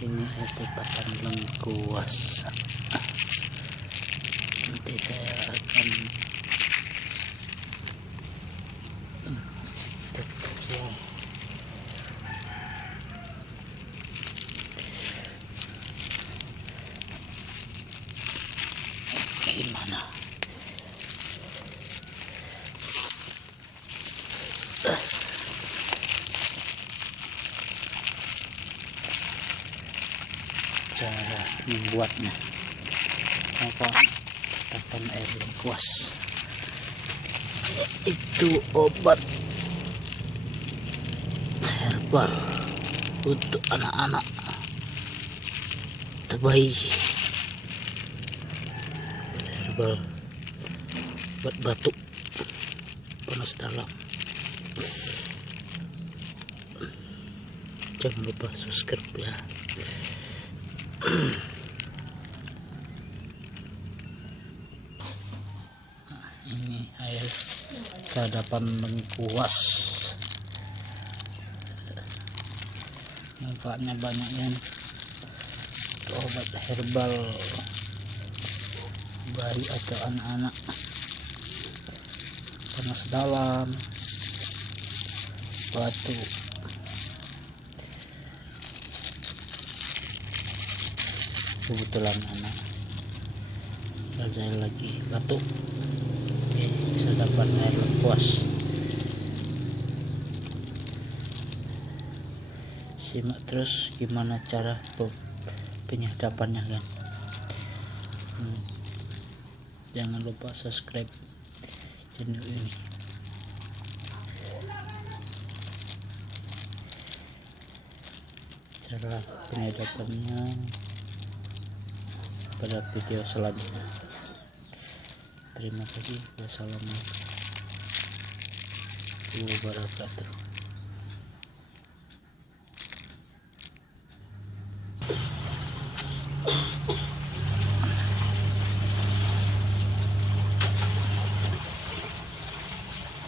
Ini air tetapan lengkuas. Nanti saya akan gimana cara membuatnya. Tetapan air lengkuas itu obat herbal untuk anak-anak bayi, herbal buat batuk, panas dalam. Jangan lupa subscribe ya. Ini air sadapan lengkuas, manfaatnya banyak ya. Obat herbal bayi atau anak-anak, panas dalam, batuk. Kebetulan anak saya lagi batuk. Sadapan air lengkuas. Simak terus gimana cara penyadapannya kan. Jangan lupa subscribe channel ini. Cara penyadapannya pada video selanjutnya. Terima kasih. Wassalamualaikum warahmatullahi wabarakatuh.